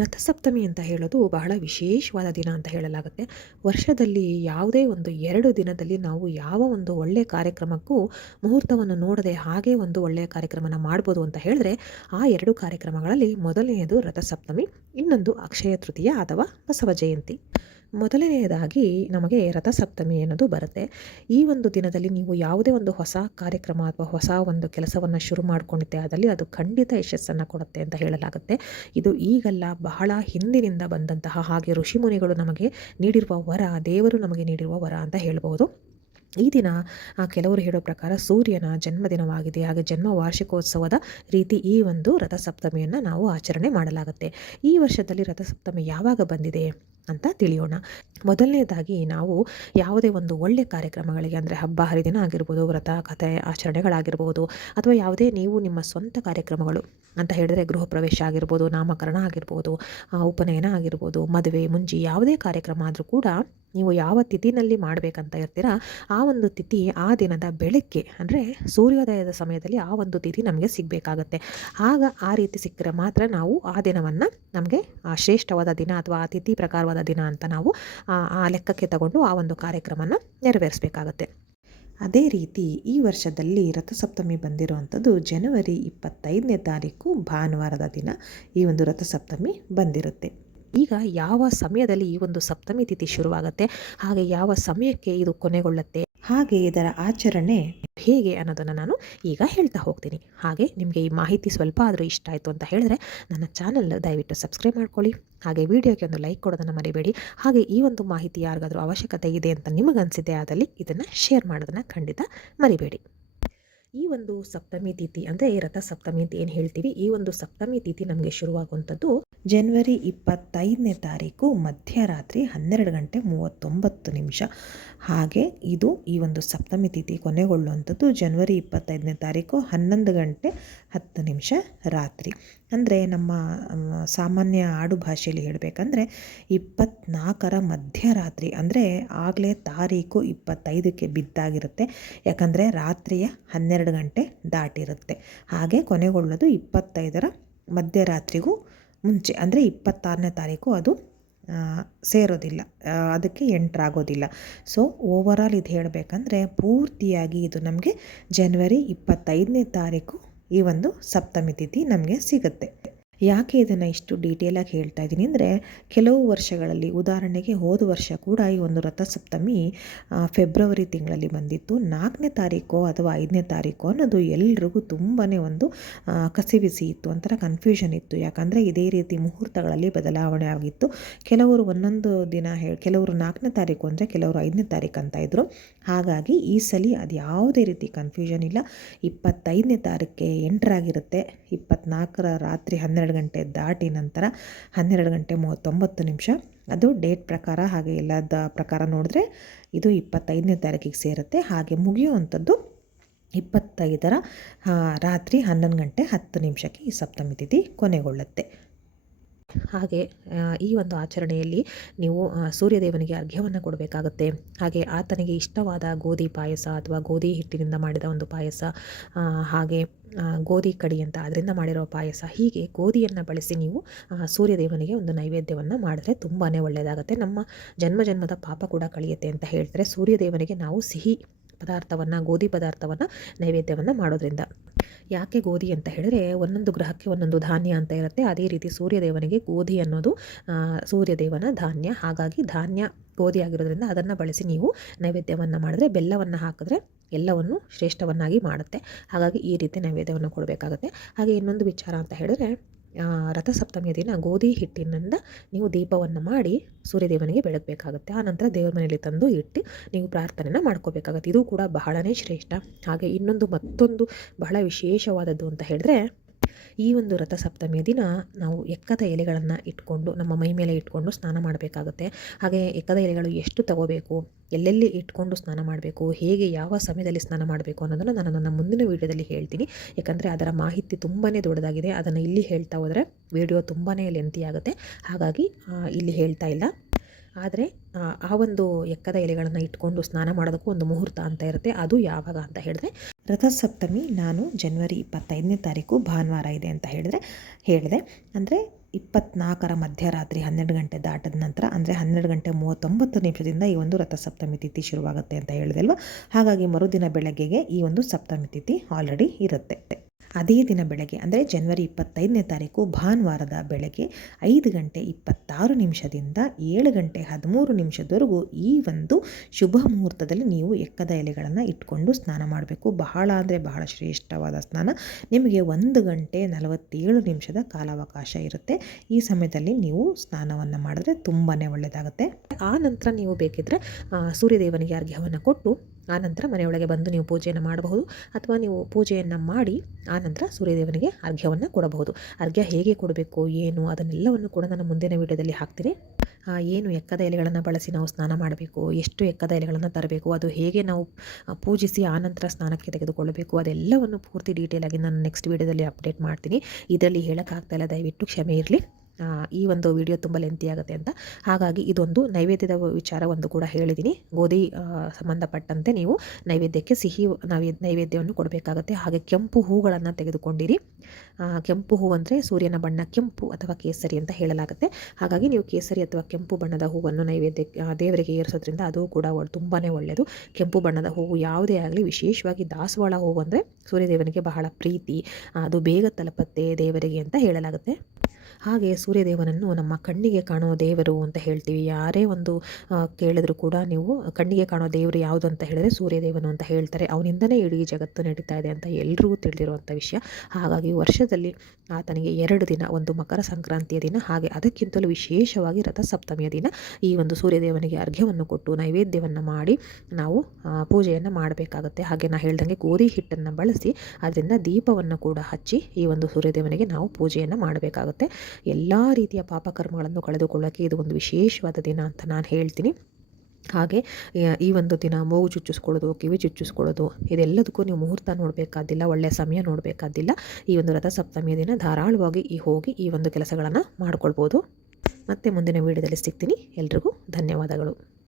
ರಥಸಪ್ತಮಿ ಅಂತ ಹೇಳೋದು ಬಹಳ ವಿಶೇಷವಾದ ದಿನ ಅಂತ ಹೇಳಲಾಗುತ್ತೆ. ವರ್ಷದಲ್ಲಿ ಯಾವುದೇ ಒಂದು 2 ದಿನದಲ್ಲಿ ನಾವು ಯಾವ ಒಂದು ಒಳ್ಳೆಯ ಕಾರ್ಯಕ್ರಮಕ್ಕೂ ಮುಹೂರ್ತವನ್ನು ನೋಡದೆ ಹಾಗೆ ಒಂದು ಒಳ್ಳೆಯ ಕಾರ್ಯಕ್ರಮನ ಮಾಡ್ಬೋದು ಅಂತ ಹೇಳಿದ್ರೆ, ಆ 2 ಕಾರ್ಯಕ್ರಮಗಳಲ್ಲಿ ಮೊದಲನೆಯದು ರಥಸಪ್ತಮಿ, ಇನ್ನೊಂದು ಅಕ್ಷಯ ತೃತೀಯ ಅಥವಾ ಬಸವ ಜಯಂತಿ. ಮೊದಲನೆಯದಾಗಿ ನಮಗೆ ರಥಸಪ್ತಮಿ ಅನ್ನೋದು ಬರುತ್ತೆ. ಈ ಒಂದು ದಿನದಲ್ಲಿ ನೀವು ಯಾವುದೇ ಒಂದು ಹೊಸ ಕಾರ್ಯಕ್ರಮ ಅಥವಾ ಹೊಸ ಒಂದು ಕೆಲಸವನ್ನು ಶುರು ಮಾಡಿಕೊಂಡಿದ್ದೆ ಆದಲ್ಲಿ ಅದು ಖಂಡಿತ ಯಶಸ್ಸನ್ನು ಕೊಡುತ್ತೆ ಅಂತ ಹೇಳಲಾಗುತ್ತೆ. ಇದು ಈಗಲ್ಲ, ಬಹಳ ಹಿಂದಿನಿಂದ ಬಂದಂತಹ, ಹಾಗೆ ಋಷಿಮುನಿಗಳು ನಮಗೆ ನೀಡಿರುವ ವರ, ದೇವರು ನಮಗೆ ನೀಡಿರುವ ವರ ಅಂತ ಹೇಳಬಹುದು. ಈ ದಿನ ಕೆಲವರು ಹೇಳೋ ಪ್ರಕಾರ ಸೂರ್ಯನ ಜನ್ಮದಿನವಾಗಿದೆ. ಹಾಗೆ ಜನ್ಮ ವಾರ್ಷಿಕೋತ್ಸವದ ರೀತಿ ಈ ಒಂದು ರಥಸಪ್ತಮಿಯನ್ನು ನಾವು ಆಚರಣೆ ಮಾಡಲಾಗುತ್ತೆ. ಈ ವರ್ಷದಲ್ಲಿ ರಥಸಪ್ತಮಿ ಯಾವಾಗ ಬಂದಿದೆ ಅಂತ ತಿಳಿಯೋಣ. ಮೊದಲನೇದಾಗಿ ನಾವು ಯಾವುದೇ ಒಂದು ಒಳ್ಳೆ ಕಾರ್ಯಕ್ರಮಗಳಿಗೆ, ಅಂದರೆ ಹಬ್ಬ ಹರಿದಿನ ಆಗಿರ್ಬೋದು, ವ್ರತ ಕಥೆ ಆಚರಣೆಗಳಾಗಿರ್ಬೋದು, ಅಥವಾ ಯಾವುದೇ ನೀವು ನಿಮ್ಮ ಸ್ವಂತ ಕಾರ್ಯಕ್ರಮಗಳು ಅಂತ ಹೇಳಿದ್ರೆ ಗೃಹ ಪ್ರವೇಶ ಆಗಿರ್ಬೋದು, ನಾಮಕರಣ ಆಗಿರ್ಬೋದು, ಉಪನಯನ ಆಗಿರ್ಬೋದು, ಮದುವೆ ಮುಂಜಿ ಯಾವುದೇ ಕಾರ್ಯಕ್ರಮ ಆದರೂ ಕೂಡ ನೀವು ಯಾವ ತಿಥಿನಲ್ಲಿ ಮಾಡಬೇಕಂತ ಇರ್ತೀರ ಆ ಒಂದು ತಿಥಿ ಆ ದಿನದ ಬೆಳಗ್ಗೆ, ಅಂದರೆ ಸೂರ್ಯೋದಯದ ಸಮಯದಲ್ಲಿ ಆ ಒಂದು ತಿಥಿ ನಮಗೆ ಸಿಗಬೇಕಾಗತ್ತೆ. ಆಗ ಆ ರೀತಿ ಸಿಕ್ಕರೆ ಮಾತ್ರ ನಾವು ಆ ದಿನವನ್ನು ನಮಗೆ ಶ್ರೇಷ್ಠವಾದ ದಿನ ಅಥವಾ ಆ ತಿಥಿ ಪ್ರಕಾರವಾದ ದಿನ ಅಂತ ನಾವು ಆ ಲೆಕ್ಕಕ್ಕೆ ತಗೊಂಡು ಆ ಒಂದು ಕಾರ್ಯಕ್ರಮನ ನೆರವೇರಿಸಬೇಕಾಗತ್ತೆ. ಅದೇ ರೀತಿ ಈ ವರ್ಷದಲ್ಲಿ ರಥಸಪ್ತಮಿ ಬಂದಿರುವಂಥದ್ದು ಜನವರಿ 25ನೇ ತಾರೀಕು ಭಾನುವಾರದ ದಿನ ಈ ಒಂದು ರಥಸಪ್ತಮಿ ಬಂದಿರುತ್ತೆ. ಈಗ ಯಾವ ಸಮಯದಲ್ಲಿ ಈ ಒಂದು ಸಪ್ತಮಿ ತಿಥಿ ಶುರುವಾಗುತ್ತೆ, ಹಾಗೆ ಯಾವ ಸಮಯಕ್ಕೆ ಇದು ಕೊನೆಗೊಳ್ಳುತ್ತೆ, ಹಾಗೆ ಇದರ ಆಚರಣೆ ಹೇಗೆ ಅನ್ನೋದನ್ನು ನಾನು ಈಗ ಹೇಳ್ತಾ ಹೋಗ್ತೀನಿ. ಹಾಗೆ ನಿಮಗೆ ಈ ಮಾಹಿತಿ ಸ್ವಲ್ಪ ಆದರೂ ಇಷ್ಟ ಆಯಿತು ಅಂತ ಹೇಳಿದ್ರೆ ನನ್ನ ಚಾನಲ್ ದಯವಿಟ್ಟು ಸಬ್ಸ್ಕ್ರೈಬ್ ಮಾಡ್ಕೊಳ್ಳಿ. ಹಾಗೆ ವಿಡಿಯೋಗೆ ಒಂದು ಲೈಕ್ ಕೊಡೋದನ್ನು ಮರಿಬೇಡಿ. ಹಾಗೆ ಈ ಒಂದು ಮಾಹಿತಿ ಯಾರಿಗಾದರೂ ಅವಶ್ಯಕತೆ ಇದೆ ಅಂತ ನಿಮಗನ್ಸಿದೆ ಆದಲ್ಲಿ ಇದನ್ನು ಶೇರ್ ಮಾಡೋದನ್ನು ಖಂಡಿತ ಮರಿಬೇಡಿ. ಈ ಒಂದು ಸಪ್ತಮಿ ತಿಥಿ ಅಂದರೆ ರಥ ಸಪ್ತಮಿ ಅಂತ ಏನು ಹೇಳ್ತೀವಿ, ಈ ಒಂದು ಸಪ್ತಮಿ ತಿಥಿ ನಮಗೆ ಶುರುವಾಗುವಂಥದ್ದು ಜನವರಿ 25ನೇ ತಾರೀಕು ಮಧ್ಯರಾತ್ರಿ 12:39. ಹಾಗೆ ಇದು ಈ ಒಂದು ಸಪ್ತಮಿ ತಿಥಿ ಕೊನೆಗೊಳ್ಳುವಂಥದ್ದು ಜನವರಿ 25ನೇ ತಾರೀಕು 11:10 ರಾತ್ರಿ. ಅಂದರೆ ನಮ್ಮ ಸಾಮಾನ್ಯ ಆಡು ಭಾಷೆಯಲ್ಲಿ ಹೇಳಬೇಕಂದ್ರೆ 24ರ ಮಧ್ಯರಾತ್ರಿ, ಅಂದರೆ ಆಗಲೇ ತಾರೀಕು 25ಕ್ಕೆ ಬಿದ್ದಾಗಿರುತ್ತೆ. ಯಾಕಂದರೆ ರಾತ್ರಿಯ 12 ಗಂಟೆ ದಾಟಿರುತ್ತೆ. ಹಾಗೆ ಕೊನೆಗೊಳ್ಳೋದು 25ರ ಮಧ್ಯರಾತ್ರಿಗೂ ಮುಂಚೆ, ಅಂದರೆ 26ನೇ ತಾರೀಕು ಅದು ಸೇರೋದಿಲ್ಲ, ಅದಕ್ಕೆ ಎಂಟ್ರಾಗೋದಿಲ್ಲ. ಸೊ ಓವರಾಲ್ ಇದು ಹೇಳಬೇಕಂದ್ರೆ ಪೂರ್ತಿಯಾಗಿ ಇದು ನಮಗೆ ಜನವರಿ 25ನೇ ತಾರೀಕು ಈ ಒಂದು ಸಪ್ತಮಿ ತಿಥಿ ನಮಗೆ ಸಿಗುತ್ತೆ. ಯಾಕೆ ಇದನ್ನು ಇಷ್ಟು ಡೀಟೇಲಾಗಿ ಹೇಳ್ತಾ ಇದ್ದೀನಿ ಅಂದರೆ, ಕೆಲವು ವರ್ಷಗಳಲ್ಲಿ, ಉದಾಹರಣೆಗೆ ಹೋದ ವರ್ಷ ಕೂಡ ಈ ಒಂದು ರಥಸಪ್ತಮಿ ಫೆಬ್ರವರಿ ತಿಂಗಳಲ್ಲಿ ಬಂದಿತ್ತು. 4ನೇ ತಾರೀಕು ಅಥವಾ 5ನೇ ತಾರೀಕು ಅನ್ನೋದು ಎಲ್ರಿಗೂ ತುಂಬಾ ಒಂದು ಕಸಿವಿಸಿ ಇತ್ತು, ಒಂಥರ ಕನ್ಫ್ಯೂಷನ್ ಇತ್ತು. ಯಾಕಂದರೆ ಇದೇ ರೀತಿ ಮುಹೂರ್ತಗಳಲ್ಲಿ ಬದಲಾವಣೆ ಆಗಿತ್ತು. ಕೆಲವರು ಒಂದೊಂದು ದಿನ ಕೆಲವರು 4ನೇ ತಾರೀಕು ಅಂದರೆ ಕೆಲವರು 5ನೇ ತಾರೀಕು ಅಂತ ಇದ್ದರು. ಹಾಗಾಗಿ ಈ ಸಲ ಅದು ಯಾವುದೇ ರೀತಿ ಕನ್ಫ್ಯೂಷನ್ ಇಲ್ಲ. 25ನೇ ತಾರೀಕಿಗೆ ಎಂಟ್ರಾಗಿರುತ್ತೆ. 24ರ ರಾತ್ರಿ 12 ಗಂಟೆ ದಾಟಿ ನಂತರ 12:39 ಅದು ಡೇಟ್ ಪ್ರಕಾರ, ಹಾಗೆ ಎಲ್ಲದ ಪ್ರಕಾರ ನೋಡಿದ್ರೆ ಇದು 25ನೇ ತಾರೀಕಿಗೆ ಸೇರುತ್ತೆ. ಹಾಗೆ ಮುಗಿಯುವಂಥದ್ದು 25ರ ರಾತ್ರಿ 11:10 ಈ ಸಪ್ತಮಿ ತಿಥಿ ಕೊನೆಗೊಳ್ಳುತ್ತೆ. ಹಾಗೆ ಈ ಒಂದು ಆಚರಣೆಯಲ್ಲಿ ನೀವು ಸೂರ್ಯದೇವನಿಗೆ ಅರ್ಘ್ಯವನ್ನು ಕೊಡಬೇಕಾಗುತ್ತೆ. ಹಾಗೆ ಆತನಿಗೆ ಇಷ್ಟವಾದ ಗೋಧಿ ಪಾಯಸ ಅಥವಾ ಗೋಧಿ ಹಿಟ್ಟಿನಿಂದ ಮಾಡಿದ ಒಂದು ಪಾಯಸ, ಹಾಗೆ ಗೋಧಿ ಕಡಿ ಅಂತ ಅದರಿಂದ ಮಾಡಿರೋ ಪಾಯಸ, ಹೀಗೆ ಗೋಧಿಯನ್ನು ಬಳಸಿ ನೀವು ಸೂರ್ಯದೇವನಿಗೆ ಒಂದು ನೈವೇದ್ಯವನ್ನು ಮಾಡಿದ್ರೆ ತುಂಬಾ ಒಳ್ಳೆಯದಾಗುತ್ತೆ. ನಮ್ಮ ಜನ್ಮದ ಪಾಪ ಕೂಡ ಕಳೆಯುತ್ತೆ ಅಂತ ಹೇಳ್ತಾರೆ. ಸೂರ್ಯದೇವನಿಗೆ ನಾವು ಸಿಹಿ ಪದಾರ್ಥವನ್ನು, ಗೋಧಿ ಪದಾರ್ಥವನ್ನು ನೈವೇದ್ಯವನ್ನು ಮಾಡೋದ್ರಿಂದ. ಯಾಕೆ ಗೋಧಿ ಅಂತ ಹೇಳಿದ್ರೆ, ಒಂದೊಂದು ಗ್ರಹಕ್ಕೆ ಒಂದೊಂದು ಧಾನ್ಯ ಅಂತ ಇರುತ್ತೆ. ಅದೇ ರೀತಿ ಸೂರ್ಯದೇವನಿಗೆ ಗೋಧಿ ಅನ್ನೋದು ಸೂರ್ಯದೇವನ ಧಾನ್ಯ. ಹಾಗಾಗಿ ಧಾನ್ಯ ಗೋಧಿ ಆಗಿರೋದ್ರಿಂದ ಅದನ್ನು ಬಳಸಿ ನೀವು ನೈವೇದ್ಯವನ್ನು ಮಾಡಿದ್ರೆ, ಬೆಲ್ಲವನ್ನು ಹಾಕಿದ್ರೆ ಎಲ್ಲವನ್ನು ಶ್ರೇಷ್ಠವನ್ನಾಗಿ ಮಾಡುತ್ತೆ. ಹಾಗಾಗಿ ಈ ರೀತಿ ನೈವೇದ್ಯವನ್ನು ಕೊಡಬೇಕಾಗುತ್ತೆ. ಹಾಗೆ ಇನ್ನೊಂದು ವಿಚಾರ ಅಂತ ಹೇಳಿದ್ರೆ, ರಥಸಪ್ತಮಿಯ ದಿನ ಗೋಧಿ ಹಿಟ್ಟಿನಿಂದ ನೀವು ದೀಪವನ್ನು ಮಾಡಿ ಸೂರ್ಯದೇವನಿಗೆ ಬೆಳಗಬೇಕಾಗುತ್ತೆ. ಆನಂತರ ದೇವರ ಮನೆಯಲ್ಲಿ ತಂದು ಇಟ್ಟು ನೀವು ಪ್ರಾರ್ಥನೆಯನ್ನು ಮಾಡ್ಕೋಬೇಕಾಗುತ್ತೆ. ಇದು ಕೂಡ ಬಹಳನೇ ಶ್ರೇಷ್ಠ. ಹಾಗೆ ಮತ್ತೊಂದು ಬಹಳ ವಿಶೇಷವಾದದ್ದು ಅಂತ ಹೇಳಿದ್ರೆ, ಈ ಒಂದು ರಥಸಪ್ತಮಿಯ ದಿನ ನಾವು ಎಕ್ಕದ ಎಲೆಗಳನ್ನು ಇಟ್ಕೊಂಡು ನಮ್ಮ ಮೈ ಮೇಲೆ ಇಟ್ಕೊಂಡು ಸ್ನಾನ ಮಾಡಬೇಕಾಗುತ್ತೆ. ಹಾಗೆ ಎಕ್ಕದ ಎಲೆಗಳು ಎಷ್ಟು ತಗೋಬೇಕು, ಎಲ್ಲೆಲ್ಲಿ ಇಟ್ಕೊಂಡು ಸ್ನಾನ ಮಾಡಬೇಕು, ಹೇಗೆ ಯಾವ ಸಮಯದಲ್ಲಿ ಸ್ನಾನ ಮಾಡಬೇಕು ಅನ್ನೋದನ್ನು ನಾನು ನನ್ನ ಮುಂದಿನ ವೀಡಿಯೋದಲ್ಲಿ ಹೇಳ್ತೀನಿ. ಯಾಕಂದರೆ ಅದರ ಮಾಹಿತಿ ತುಂಬಾ ದೊಡ್ಡದಾಗಿದೆ. ಅದನ್ನು ಇಲ್ಲಿ ಹೇಳ್ತಾ ಹೋದರೆ ವಿಡಿಯೋ ತುಂಬಾ ಲೆಂತಿ ಆಗುತ್ತೆ. ಹಾಗಾಗಿ ಇಲ್ಲಿ ಹೇಳ್ತಾ ಇಲ್ಲ. ಆದರೆ ಆ ಒಂದು ಎಕ್ಕದ ಎಲೆಗಳನ್ನು ಇಟ್ಕೊಂಡು ಸ್ನಾನ ಮಾಡೋದಕ್ಕೂ ಒಂದು ಮುಹೂರ್ತ ಅಂತ ಇರುತ್ತೆ. ಅದು ಯಾವಾಗ ಅಂತ ಹೇಳಿದ್ರೆ, ರಥಸಪ್ತಮಿ ನಾನು ಜನವರಿ 25ನೇ ತಾರೀಕು ಭಾನುವಾರ ಇದೆ ಅಂತ ಹೇಳಿದೆ. ಅಂದರೆ 24ರ ಮಧ್ಯರಾತ್ರಿ 12 ಗಂಟೆ ದಾಟಿದ ನಂತರ ಅಂದರೆ 12 ಗಂಟೆ 39 ನಿಮಿಷದಿಂದ ಈ ಒಂದು ರಥಸಪ್ತಮಿ ತಿಥಿ ಶುರುವಾಗುತ್ತೆ ಅಂತ ಹೇಳಿದೆ ಅಲ್ವಾ. ಹಾಗಾಗಿ ಮರುದಿನ ಬೆಳಗ್ಗೆಗೆ ಈ ಒಂದು ಸಪ್ತಮಿ ತಿಥಿ ಆಲ್ರೆಡಿ ಇರುತ್ತೆ. ಅದೇ ದಿನ ಬೆಳಗ್ಗೆ ಅಂದರೆ ಜನವರಿ 25ನೇ ತಾರೀಕು ಭಾನುವಾರದ ಬೆಳಗ್ಗೆ 5 ಗಂಟೆ 26 ನಿಮಿಷದಿಂದ 7 ಗಂಟೆ 13 ನಿಮಿಷದವರೆಗೂ ಈ ಒಂದು ಶುಭ ಮುಹೂರ್ತದಲ್ಲಿ ನೀವು ಎಕ್ಕದ ಎಲೆಗಳನ್ನು ಇಟ್ಕೊಂಡು ಸ್ನಾನ ಮಾಡಬೇಕು. ಬಹಳ ಅಂದರೆ ಬಹಳ ಶ್ರೇಷ್ಠವಾದ ಸ್ನಾನ. ನಿಮಗೆ 1 ಗಂಟೆ 47 ನಿಮಿಷದ ಕಾಲಾವಕಾಶ ಇರುತ್ತೆ. ಈ ಸಮಯದಲ್ಲಿ ನೀವು ಸ್ನಾನವನ್ನು ಮಾಡಿದ್ರೆ ತುಂಬಾ ಒಳ್ಳೆಯದಾಗುತ್ತೆ. ಆ ನಂತರ ನೀವು ಬೇಕಿದ್ದರೆ ಸೂರ್ಯದೇವನಿಗೆ ಅರ್ಘ್ಯವನ್ನು ಕೊಟ್ಟು ಆನಂತರ ಮನೆಯೊಳಗೆ ಬಂದು ನೀವು ಪೂಜೆಯನ್ನು ಮಾಡಬಹುದು, ಅಥವಾ ನೀವು ಪೂಜೆಯನ್ನು ಮಾಡಿ ಆನಂತರ ಸೂರ್ಯದೇವನಿಗೆ ಅರ್ಘ್ಯವನ್ನು ಕೊಡಬಹುದು. ಅರ್ಘ್ಯ ಹೇಗೆ ಕೊಡಬೇಕು ಏನು ಅದನ್ನೆಲ್ಲವನ್ನು ಕೂಡ ನಾನು ಮುಂದಿನ ವಿಡಿಯೋದಲ್ಲಿ ಹಾಕ್ತೀನಿ. ಏನು ಎಕ್ಕದ ಎಲೆಗಳನ್ನು ಬಳಸಿ ನಾವು ಸ್ನಾನ ಮಾಡಬೇಕು, ಎಷ್ಟು ಎಕ್ಕದ ಎಲೆಗಳನ್ನು ತರಬೇಕು, ಅದು ಹೇಗೆ ನಾವು ಪೂಜಿಸಿ ಆನಂತರ ಸ್ನಾನಕ್ಕೆ ತೆಗೆದುಕೊಳ್ಳಬೇಕು, ಅದೆಲ್ಲವನ್ನು ಪೂರ್ತಿ ಡೀಟೇಲಾಗಿ ನಾನು ನೆಕ್ಸ್ಟ್ ವಿಡಿಯೋದಲ್ಲಿ ಅಪ್ಡೇಟ್ ಮಾಡ್ತೀನಿ. ಇದರಲ್ಲಿ ಹೇಳೋಕ್ಕಾಗ್ತಾಯಿಲ್ಲ, ದಯವಿಟ್ಟು ಕ್ಷಮೆ ಇರಲಿ. ಈ ಒಂದು ವಿಡಿಯೋ ತುಂಬ ಲೆಂತಿ ಆಗುತ್ತೆ ಅಂತ. ಹಾಗಾಗಿ ಇದೊಂದು ನೈವೇದ್ಯದ ವಿಚಾರ ಒಂದು ಕೂಡ ಹೇಳಿದ್ದೀನಿ. ಗೋಧಿ ಸಂಬಂಧಪಟ್ಟಂತೆ ನೀವು ನೈವೇದ್ಯಕ್ಕೆ ಸಿಹಿ ನೈವೇದ್ಯವನ್ನು ಕೊಡಬೇಕಾಗತ್ತೆ. ಹಾಗೆ ಕೆಂಪು ಹೂಗಳನ್ನು ತೆಗೆದುಕೊಂಡಿರಿ. ಕೆಂಪು ಹೂ ಅಂದರೆ ಸೂರ್ಯನ ಬಣ್ಣ ಕೆಂಪು ಅಥವಾ ಕೇಸರಿ ಅಂತ ಹೇಳಲಾಗುತ್ತೆ. ಹಾಗಾಗಿ ನೀವು ಕೇಸರಿ ಅಥವಾ ಕೆಂಪು ಬಣ್ಣದ ಹೂವನ್ನು ನೈವೇದ್ಯಕ್ಕೆ ದೇವರಿಗೆ ಏರಿಸೋದ್ರಿಂದ ಅದು ಕೂಡ ತುಂಬಾ ಒಳ್ಳೆಯದು. ಕೆಂಪು ಬಣ್ಣದ ಹೂವು ಯಾವುದೇ ಆಗಲಿ, ವಿಶೇಷವಾಗಿ ದಾಸವಾಳ ಹೂವು ಅಂದರೆ ಸೂರ್ಯದೇವನಿಗೆ ಬಹಳ ಪ್ರೀತಿ, ಅದು ಬೇಗ ತಲುಪತ್ತೆ ದೇವರಿಗೆ ಅಂತ ಹೇಳಲಾಗುತ್ತೆ. ಹಾಗೆ ಸೂರ್ಯದೇವನನ್ನು ನಮ್ಮ ಕಣ್ಣಿಗೆ ಕಾಣುವ ದೇವರು ಅಂತ ಹೇಳ್ತೀವಿ. ಯಾರೇ ಒಂದು ಕೇಳಿದ್ರು ಕೂಡ ನೀವು ಕಣ್ಣಿಗೆ ಕಾಣುವ ದೇವರು ಯಾವುದು ಅಂತ ಹೇಳಿದ್ರೆ ಸೂರ್ಯದೇವನು ಅಂತ ಹೇಳ್ತಾರೆ. ಅವನಿಂದನೇ ಇಡೀ ಜಗತ್ತು ನಡೀತಾ ಇದೆ ಅಂತ ಎಲ್ರಿಗೂ ತಿಳಿದಿರುವಂಥ ವಿಷಯ. ಹಾಗಾಗಿ ವರ್ಷದಲ್ಲಿ ಆತನಿಗೆ 2 ದಿನ, ಒಂದು ಮಕರ ಸಂಕ್ರಾಂತಿಯ ದಿನ, ಹಾಗೆ ಅದಕ್ಕಿಂತಲೂ ವಿಶೇಷವಾಗಿ ರಥಸಪ್ತಮಿಯ ದಿನ ಈ ಒಂದು ಸೂರ್ಯದೇವನಿಗೆ ಅರ್ಘ್ಯವನ್ನು ಕೊಟ್ಟು ನೈವೇದ್ಯವನ್ನು ಮಾಡಿ ನಾವು ಪೂಜೆಯನ್ನು ಮಾಡಬೇಕಾಗುತ್ತೆ. ಹಾಗೆ ನಾನು ಹೇಳ್ದಂಗೆ ಗೋಧಿ ಹಿಟ್ಟನ್ನು ಬಳಸಿ ಅದರಿಂದ ದೀಪವನ್ನು ಕೂಡ ಹಚ್ಚಿ ಈ ಒಂದು ಸೂರ್ಯದೇವನಿಗೆ ನಾವು ಪೂಜೆಯನ್ನು ಮಾಡಬೇಕಾಗುತ್ತೆ. ಎಲ್ಲ ರೀತಿಯ ಪಾಪಕರ್ಮಗಳನ್ನು ಕಳೆದುಕೊಳ್ಳೋಕ್ಕೆ ಇದು ಒಂದು ವಿಶೇಷವಾದ ದಿನ ಅಂತ ನಾನು ಹೇಳ್ತೀನಿ. ಹಾಗೆ ಈ ಒಂದು ದಿನ ಮೂಗು ಚುಚ್ಚಿಸ್ಕೊಳ್ಳೋದು, ಕಿವಿ ಚುಚ್ಚಿಸ್ಕೊಳ್ಳೋದು, ಇದೆಲ್ಲದಕ್ಕೂ ನೀವು ಮುಹೂರ್ತ ನೋಡಬೇಕಾದಿಲ್ಲ, ಒಳ್ಳೆಯ ಸಮಯ ನೋಡಬೇಕಾದಿಲ್ಲ. ಈ ಒಂದು ರಥಸಪ್ತಮಿಯ ದಿನ ಧಾರಾಳವಾಗಿ ಹೋಗಿ ಈ ಒಂದು ಕೆಲಸಗಳನ್ನು ಮಾಡ್ಕೊಳ್ಬೋದು. ಮತ್ತೆ ಮುಂದಿನ ವಿಡಿಯೋದಲ್ಲಿ ಸಿಗ್ತೀನಿ. ಎಲ್ರಿಗೂ ಧನ್ಯವಾದಗಳು.